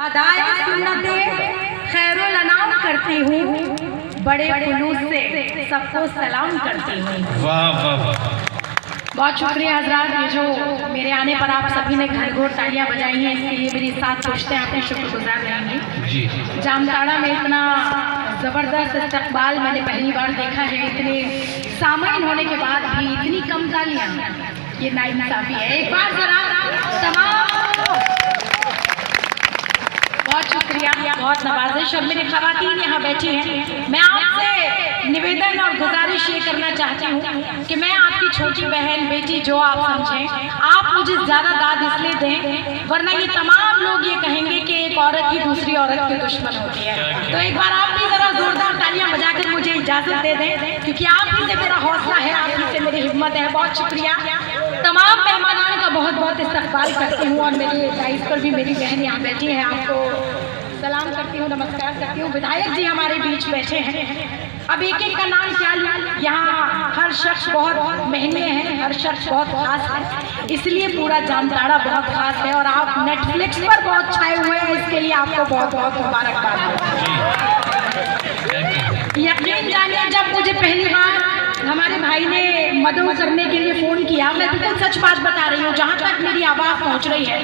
अदाए सुन्नते खैरुल अनाम करती हूँ, बड़े खुलूस से सबको सलाम करती हूँ। वाह वाह वाह, बहुत शुक्रिया हजरात, ये जो मेरे आने पर आप सभी ने घनघोर तालियां बजाई हैं, इसके लिए मेरी साथ पूछते हैं आपने शुक्रगुजार रहेंगे। जी जामताड़ा में इतना ज़बरदस्त इस्तकबाल मैंने पहली बार देखा है, इतने सामाइन होने के बाद भी इतनी कम तालियां, ये नाइंसाफी है। एक बार जरा तमाम बहुत शुक्रिया, बहुत नवाजिश। और मेरी खवातीन यहाँ बैठी हैं, मैं आपसे निवेदन और गुजारिश ये करना चाहती हूँ कि मैं आपकी छोटी बहन बेटी जो आप समझें, आप मुझे ज़्यादा दाद इसलिए दें, वरना ये तमाम लोग ये कहेंगे कि एक औरत ही दूसरी औरत की दुश्मन होती है। तो एक बार आप भी ज़रा जोरदार तालियां बजाकर मुझे इजाज़त दे दें, क्योंकि आप ही से मेरा हौसला है, आप ही से मेरी हिम्मत है। बहुत शुक्रिया। तमाम मेहमानान का बहुत बहुत इस्तकबाल करती हूँ, और मेरी दाइस पर भी मेरी बहन यहाँ बैठी है, आपको सलाम करती हूँ, नमस्कार करती हूँ। विधायक जी हमारे बीच बैठे हैं, अब एक एक का नाम क्या लिया, यहाँ हर शख्स बहुत महंगे हैं, हर शख्स बहुत खास है, इसलिए पूरा जामताड़ा बहुत खास है, और आप नेटफ्लिक्स पर बहुत छाए हुए हैं, इसके लिए आपको बहुत बहुत मुबारकबाद। यकीन जानिए, जब मुझे पहली बार हमारे भाई ने मदद करने के लिए फ़ोन किया, मैं बिल्कुल सच बात बता रही हूँ, जहाँ तक मेरी आवाज़ पहुँच रही है,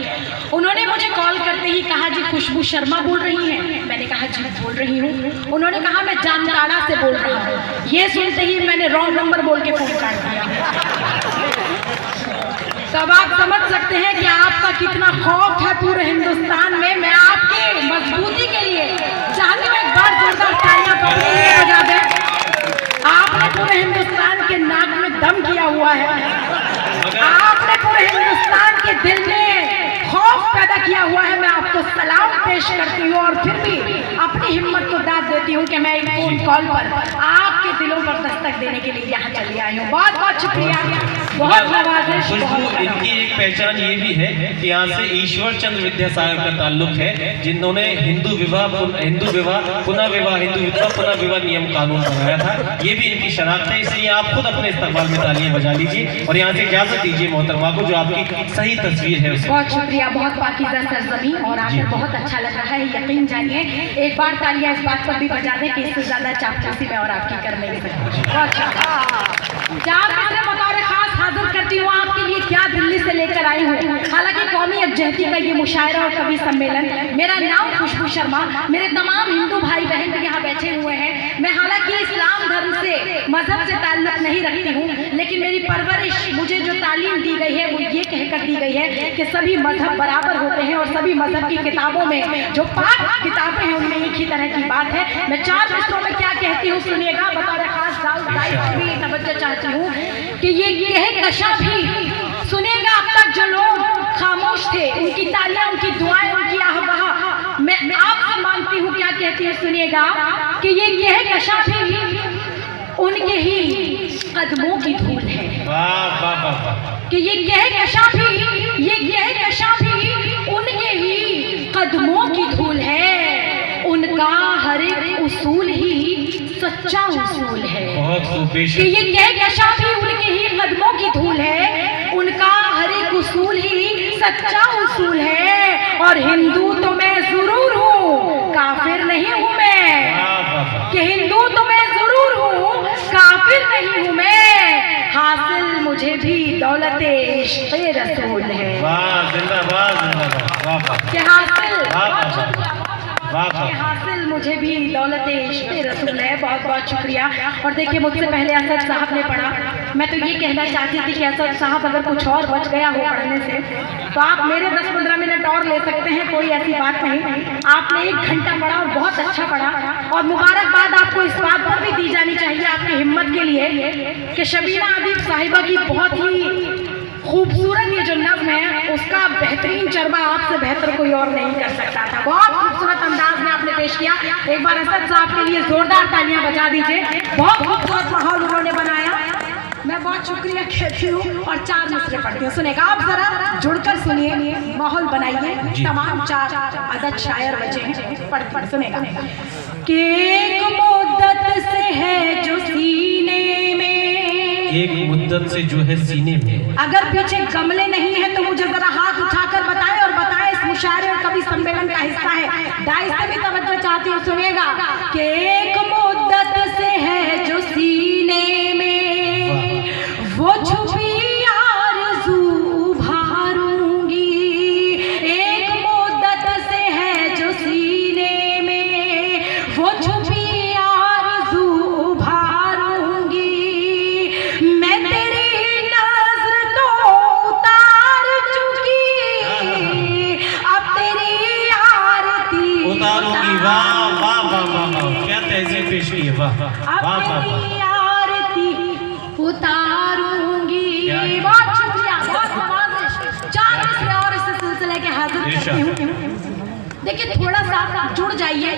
उन्होंने मुझे कॉल करते ही कहा जी खुशबू शर्मा बोल रही हैं। मैंने कहा जी बोल रही हूँ। उन्होंने कहा मैं जामताड़ा से बोल रही हूँ। ये सुनते ही मैंने रॉन्ग नंबर बोल के फ़ोन काट दिया। तो अब आप समझ सकते हैं कि आपका कितना खौफ है पूरे हिंदुस्तान में। मैं आपकी मजबूती के लिए चाहती हूँ एक बार जोरदार तालियां बजा दें। आपने पूरे हिंदुस्तान के नाक में दम किया हुआ है, आपने पूरे हिंदुस्तान के दिल में खौफ पैदा किया हुआ है। मैं आपको सलाम पेश करती हूँ, और फिर भी अपनी हिम्मत को दाद देती हूँ कि मैं एक फोन कॉल पर आपके दिलों पर दस्तक देने के लिए यहाँ चली आई हूँ। बहुत बहुत शुक्रिया, बहुत नवाजिश। इनकी एक पहचान ये भी है कि यहाँ से ईश्वर चंद्र विद्यासागर का ताल्लुक है, जिन्होंने हिंदू विवाह पुनः विवाह नियम कानून बनाया था। ये भी इनकी शनाख्त है, इसलिए आप खुद अपने इस्तकबाल में तालियां बजा लीजिए और यहाँ से इजाजत दीजिए मोहतरमा को, जो आपकी सही तस्वीर है उससे। बहुत शुक्रिया, बहुत पाकीज़ा सरज़मीं, और आकर बहुत अच्छा लग रहा है। यकीन जानिए, एक बार तालियां इस बात पर भी बजा दें कि इससे ज़्यादा चापलूसी मैं और आपकी कर नहीं सकती। बहुत शुक्रिया। बतौर खास हाजिर करती हूँ आपके लिए क्या दिल्ली से लेकर आई हूँ। हालांकि कौमी यकजहती का ये मुशायरा और कवि सम्मेलन, मेरा नाम खुशबू शर्मा, मेरे तमाम हिंदू भाई बहन भी यहाँ बैठे हुए हैं। मैं हालांकि इस्लाम धर्म से, मजहब से ताल्लुक नहीं रखती हूँ, लेकिन मेरी परवरिश, मुझे जो तालीम दी गई है वो ये कहकर दी गई है कि सभी मजहब बराबर होते हैं, और सभी मजहब की किताबों में जो पाक किताबें हैं उनमें एक ही तरह की बात है। मैं 4 मिनटों में क्या कहती हूँ सुनिएगा। बतौर खास भी तवज्जो चाहती हूँ कि ये कहे कशा भी सुनेगा। अब तक जो लोग खामोश थे, उनकी तालियां, उनकी दुआएं, उनकी आहवाह मैं आपसे मांगती हूँ, क्या कहती हूँ सुनिएगा कि ये कहे कशा भी उनके ही कदमों की धूल है। कि ये कहे कशा भी उनके ही कदमों की धूल है, उनका हर एक उसूल ही सच्चा उसूल है। कि ये कहे कशा भी उनके ही कदमों की धूल है, उनका हर एक उसूल ही सच्चा उसूल है। और हिंदू तो मैं जरूर हूँ, काफिर नहीं हूँ मैं। कि हिंदू तो मैं जरूर हूँ, काफिर नहीं हूँ मैं। हासिल मुझे भी दौलते इश्क़े रसूल है। कि हासिल मुझे भी दौलते इश्क़े रसूल है। बहुत बहुत शुक्रिया। और देखिए, मुझसे पहले असद साहब ने पढ़ा, मैं तो ये कहना चाहती थी कि असद साहब अगर कुछ और बच गया हो पढ़ने से तो आप मेरे 10-15 मिनट और ले सकते हैं, कोई ऐसी बात नहीं। आपने 1 घंटा पढ़ा और बहुत अच्छा पढ़ा, और मुबारकबाद आपको इस बात पर भी दी जानी चाहिए आपकी हिम्मत के लिए कि शबीना अदीब साहिबा की बहुत ही खूबसूरत ये जो नज़्म है, उसका बेहतरीन चरबा आपसे बेहतर कोई और नहीं कर सकता था। बहुत खूबसूरत अंदाज में आपने पेश किया। एक बार असद साहब के लिए जोरदार तालियां बजा दीजिए। बहुत खूबसूरत माहौल उन्होंने बनाया, मैं बहुत शुक्रिया कहती हूँ। और 4 मिसरे पढ़ती हूँ, सुनेगा आप, जरा जुड़कर सुनिए, माहौल बनाइए। तमाम 4 अदद शायर बचे हैं, पढ़ सुनेगा। कि एक मुद्दत से है जो सीने में, एक मुद्दत से जो है सीने में, अगर पीछे गमले नहीं है तो मुझे जरा हाथ उठाकर बताएं, और बताएं इस मुशायरे और कवि सम्मेलन का हिस्सा है डाइस पे भी तवज्जो चाहती हूँ, सुनेगा कि एक मुद्दत से है जो सीने में वो छुपी आरज़ू उभारूंगी। एक मुद्दत से है जो सीने में वो छुपी आरज़ू उभारूंगी। मैं तेरी नज़र तो उतार चुकी, अब तेरी आरती उतारूंगी। वाह वाह वाह वाह वाह, क्या तहजीब पेश की है, वाह वाह वाह वाह। अपनी आरती उतारूंगी। बहुत शुक्रिया, बहुत नवाज़िश। 4 मिसरे और इस सिलसिले के हाजिर करती हूँ। देखिए थोड़ा सा जुड़ जाइए,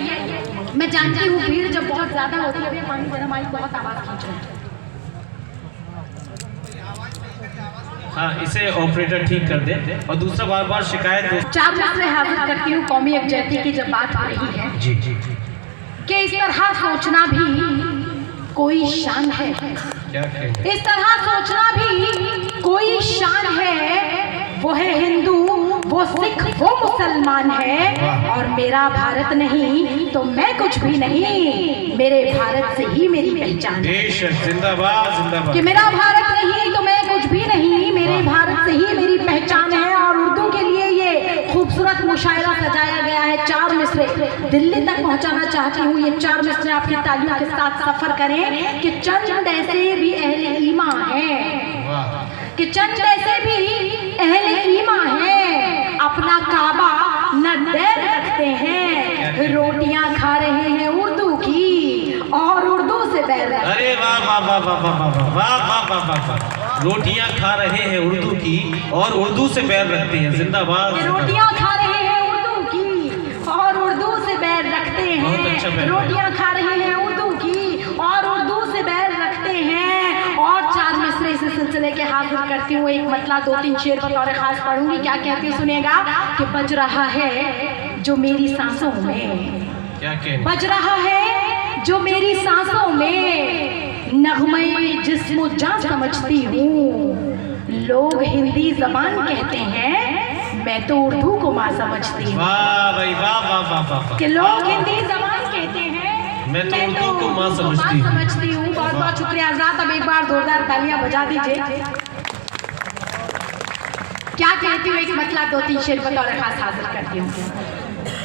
मैं जानती हूँ भीड़ जब बहुत ज्यादा होती है, पानी जरा माइक बहुत आवाज खींच रहा है। हाँ, इसे ऑपरेटर ठीक कर दे। और दूसरा बार बार शिकायत 4 मिसरे हाजिर करती हूँ। कौमी यकजहती की जब बात हो रही है जी जी कि इस तरह सोचना भी कोई शान है, क्या कहें? इस तरह सोचना भी कोई शान है। वो है हिंदू, वो सिख, वो मुसलमान है, और मेरा भारत नहीं तो मैं कुछ भी नहीं। मेरे भारत से ही मेरी पहचान है। बेशक, जिंदाबाद जिंदाबाद। कि मेरा भारत नहीं तो मैं कुछ भी नहीं, मेरे भारत से ही मेरी पहचान है। और उर्दू के लिए ये खूबसूरत मुशायरा सजाया गया है। 4 मिसरे दिल्ली तक पहुंचाना चाहती हूँ। ये 4 मिसरे आपकी तालियों के साथ सफर करें कि चंद ऐसे भी अहले ईमान हैं, कि चंद ऐसे भी अहले ईमान हैं, अपना काबा न डर रखते हैं, रोटियां खा रहे हैं उर्दू की और उर्दू से बैर रखते हैं। अरे वाह वाह वाह वाह वाह वाह वाह वाह वाह वाह वाह। रोटियां खा रहे हैं उर्दू की और उर्दू से बैर रखते हैं। जिंदाबाद। रोटियां खा रहे हैं उर्दू की और उर्दू से बैर रखते बहुत अच्छा हैं। बैर। रोटियां खा रहे हैं उर्दू की और उर्दू से बैर रखते हैं। और 4 मिसरे इस सिलसिले के हाजिर करती हूँ। एक मतलब 2-3 शेर बतौर खास पढ़ूंगी। क्या कहती हूँ सुनिएगा कि बज रहा है जो मेरी सांसों में, क्या कहें? बज रहा है जो मेरी सांसों में, नगमे जिस्मो जान समझती हूँ। लोग हिंदी जबान कहते हैं, मैं तो उर्दू को माँ समझती हूँ। वाह भाई वाह वाह वाह वाह वाह। कि लोग हिंदी जबान कहते हैं, मैं तो उर्दू को माँ समझती हूँ। बहुत बहुत शुक्रिया आजाद। अब एक बार जोरदार तालियां बजा दीजिए। क्या कहती हूँ, एक मतलब 2-3 शेर बतौर खास हाजिर करती हूँ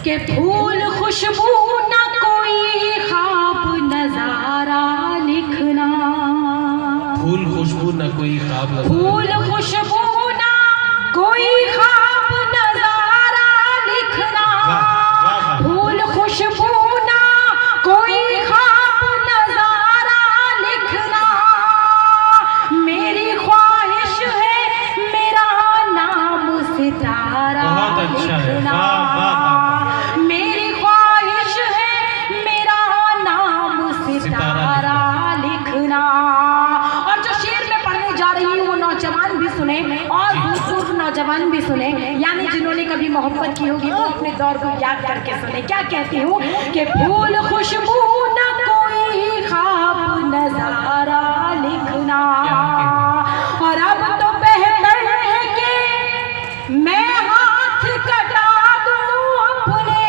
कि फूल खुशबू न कोई ख्वाब नजारा लिखना, फूल खुशबू न कोई ख्वाब नजारा, फूल खुशबू न कोई ख्वाब नजारा लिखना, फूल खुशबू न कोई ख्वाब नजारा लिखना। मेरी ख्वाहिश है मेरा नाम सितारा लिखना। मेरी ख्वाहिश है मेरा नाम सितारा लिखना। और जो शेर में पढ़ने जा रही हूँ वो नौजवान भी सुने और बुजुर्ग नौजवान भी सुने, यानी जिन्होंने कभी मोहब्बत की होगी वो अपने दौर को याद करके सुने। क्या कहती हूँ कि फूल खुशबू न कोई ख्वाब नजारा लिखना, और अब तो बेहतर है कि मैं हाथ कटा दूं अपने,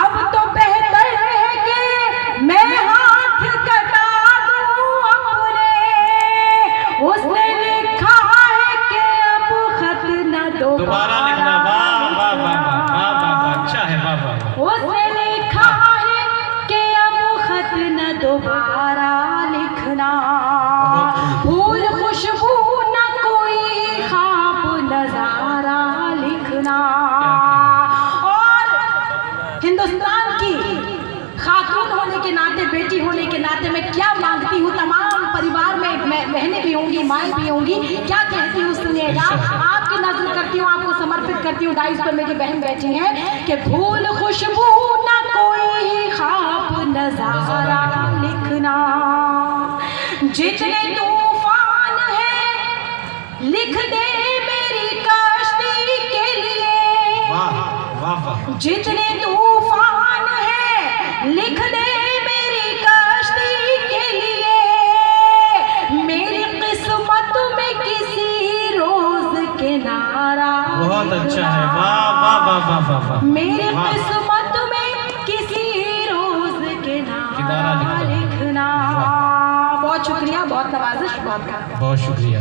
अब तो बेहतर है कि मैं हाथ कटा दूं अपने। उसने लिखा है कि अब खत न दोबारा लिखना। वाह वाह वाह वाह वाह वाह, अच्छा है, वाह वाह। उसने लिखा है कि अब खत न दोबारा लिखना। फूल खुशबू न कोई ख्वाब नजारा लिखना। और हिंदुस्तान की खातून होने के नाते, बेटी होने के नाते मैं क्या मांगती हूँ, तमाम परिवार में बहनें भी होंगी, माएँ भी होंगी। क्या कहती हूँ सुनिएगा, आपकी नजर करती हूँ, आपको समर्पित करती हूँ। डाइस पर मेरी बहन बैठी हैं कि फूल खुशबू न कोई ख्वाब नजारा लिखना। जितने तूफान है लिख दे मेरी कश्ती के लिए, जितने तूफान है लिख दे मेरी कश्ती के लिए। मेरी किस्मत में किसी रोज के नारा। बहुत अच्छा है, वाह वाह वाह वाह वाह वाह। मेरे वाह। किस्मत में किसी रोज के किनारा नाम लिखना। लिखना। बहुत शुक्रिया, बहुत नवाजिश, बहुत बहुत शुक्रिया।